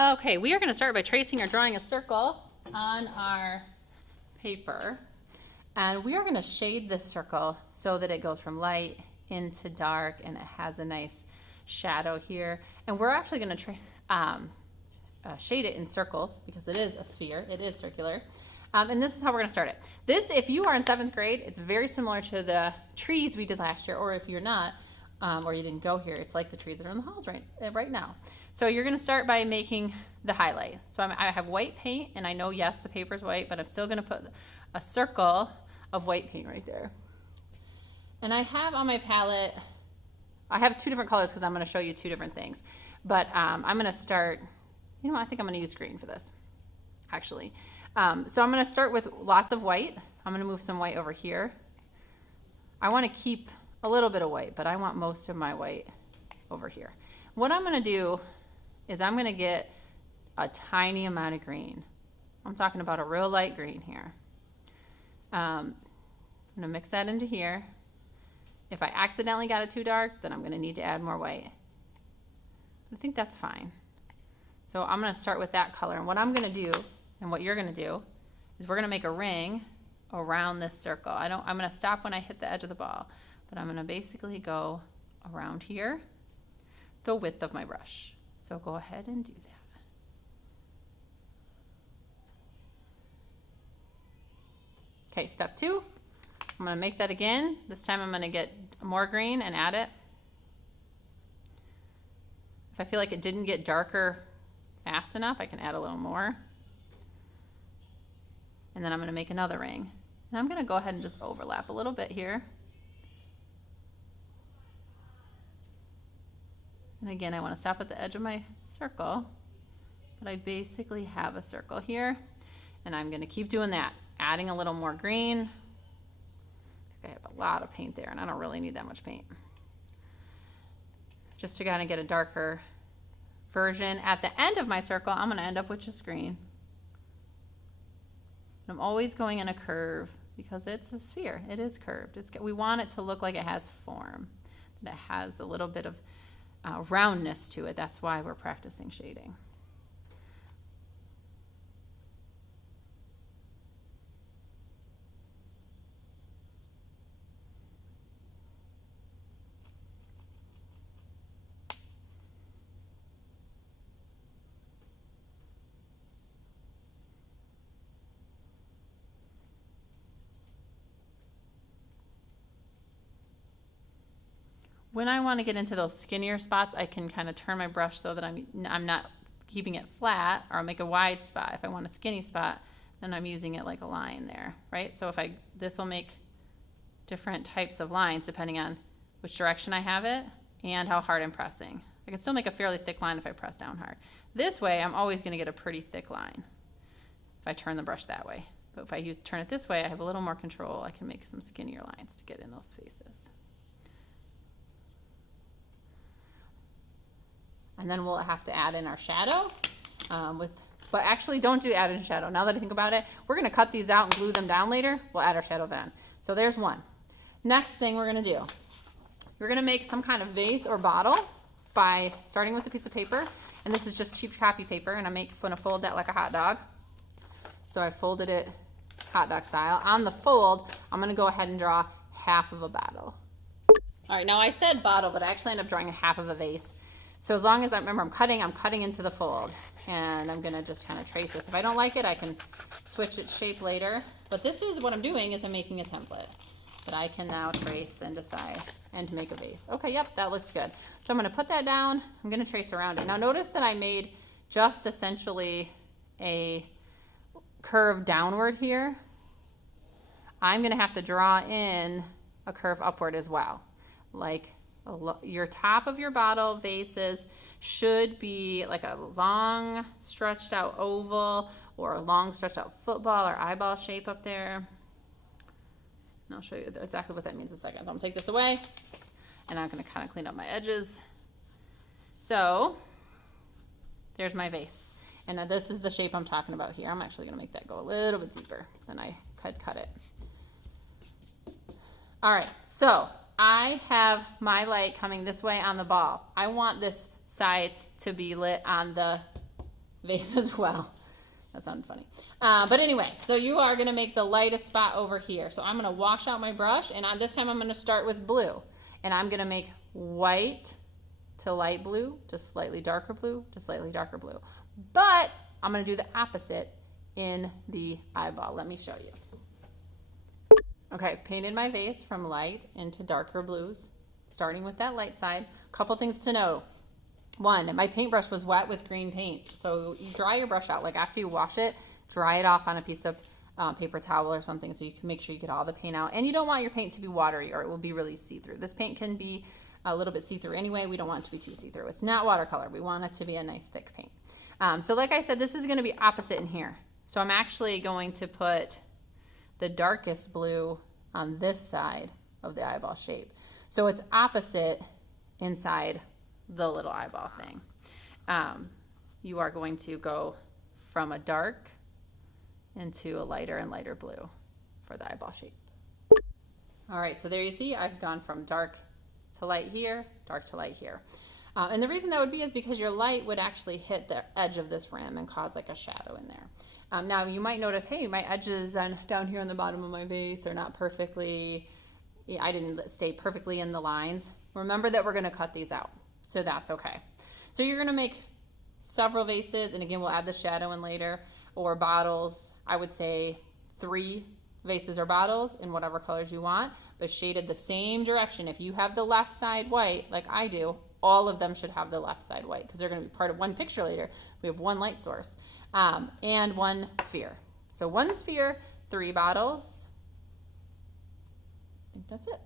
Okay, we are going to start by tracing or drawing a circle on our paper. And we are going to shade this circle so that it goes from light into dark and it has a nice shadow here. And we're actually going to shade it in circles because it is a sphere, it is circular. And this is how we're going to start it. This, if you are in 7th grade, it's very similar to the trees we did last year, or if you're not, or you didn't go here, it's like the trees that are in the halls right now. So you're going to start by making the highlight. So I have white paint, and I know, yes, the paper's white, but I'm still going to put a circle of white paint right there. And I have on my palette, I have 2 different colors because I'm going to show you 2 different things. But I'm going to start, you know, I think I'm going to use green for this, actually. So I'm going to start with lots of white. I'm going to move some white over here. I want to keep a little bit of white, but I want most of my white over here. What I'm going to do is I'm going to get a tiny amount of green. I'm talking about a real light green here. I'm going to mix that into here. If I accidentally got it too dark, then I'm going to need to add more white. I think that's fine. So I'm going to start with that color. And what I'm going to do, and what you're going to do, is we're going to make a ring around this circle. I'm going to stop when I hit the edge of the ball, but I'm going to basically go around here the width of my brush. So go ahead and do that. Okay, step 2. I'm going to make that again. This time I'm going to get more green and add it. If I feel like it didn't get darker fast enough, I can add a little more. And then I'm going to make another ring. And I'm going to go ahead and just overlap a little bit here. And again, I want to stop at the edge of my circle, but I basically have a circle here, and I'm going to keep doing that, adding a little more green. I have a lot of paint there, and I don't really need that much paint. Just to kind of get a darker version. At the end of my circle, I'm going to end up with just green. I'm always going in a curve because it's a sphere. It is curved. We want it to look like it has form, that it has a little bit of roundness to it. That's why we're practicing shading. When I want to get into those skinnier spots, I can kind of turn my brush so that I'm not keeping it flat, or I'll make a wide spot. If I want a skinny spot, then I'm using it like a line there, right? So this will make different types of lines depending on which direction I have it and how hard I'm pressing. I can still make a fairly thick line if I press down hard. This way, I'm always going to get a pretty thick line if I turn the brush that way. But if I turn it this way, I have a little more control. I can make some skinnier lines to get in those spaces. And then we'll have to add in our shadow but actually don't add in shadow. Now that I think about it, we're going to cut these out and glue them down later. We'll add our shadow then. So there's one. Next thing we're going to do, we're going to make some kind of vase or bottle by starting with a piece of paper. And this is just cheap copy paper, and I'm going to fold that like a hot dog. So I folded it hot dog style. On the fold, I'm going to go ahead and draw half of a bottle. All right, now I said bottle, but I actually ended up drawing half of a vase. So as long as I remember I'm cutting into the fold, and I'm gonna just kind of trace this. If I don't like it, I can switch its shape later. But this is what I'm doing, is I'm making a template that I can now trace and decide and make a vase. Okay, yep, that looks good. So I'm gonna put that down. I'm gonna trace around it. Now notice that I made just essentially a curve downward here. I'm gonna have to draw in a curve upward as well, like your top of your bottle vases should be like a long stretched out oval or a long stretched out football or eyeball shape up there. And I'll show you exactly what that means in a second. So I'm gonna take this away, and I'm gonna kind of clean up my edges. So there's my vase. And now this is the shape I'm talking about here. I'm actually gonna make that go a little bit deeper than I could cut it. All right, so I have my light coming this way on the ball. I want this side to be lit on the vase as well. That sounded funny. But anyway, so you are going to make the lightest spot over here. So I'm going to wash out my brush, and this time I'm going to start with blue. And I'm going to make white to light blue, to slightly darker blue, to slightly darker blue. But I'm going to do the opposite in the eyeball. Let me show you. Okay, I've painted my vase from light into darker blues, starting with that light side. Couple things to know. One, my paintbrush was wet with green paint. So you dry your brush out. Like after you wash it, dry it off on a piece of paper towel or something so you can make sure you get all the paint out. And you don't want your paint to be watery or it will be really see-through. This paint can be a little bit see-through anyway. We don't want it to be too see-through. It's not watercolor. We want it to be a nice thick paint. So like I said, this is going to be opposite in here. So I'm actually going to put the darkest blue on this side of the eyeball shape. So it's opposite inside the little eyeball thing. You are going to go from a dark into a lighter and lighter blue for the eyeball shape. All right, so there you see I've gone from dark to light here, dark to light here. And the reason that would be is because your light would actually hit the edge of this rim and cause like a shadow in there. Now you might notice, hey, my edges down here on the bottom of my vase are not perfectly, I didn't stay perfectly in the lines. Remember that we're gonna cut these out, so that's okay. So you're gonna make several vases, and again, we'll add the shadow in later, or bottles. I would say 3 vases or bottles in whatever colors you want, but shaded the same direction. If you have the left side white, like I do, all of them should have the left side white because they're gonna be part of one picture later. We have one light source. And 1 sphere. So 1 sphere, 3 bottles. I think that's it.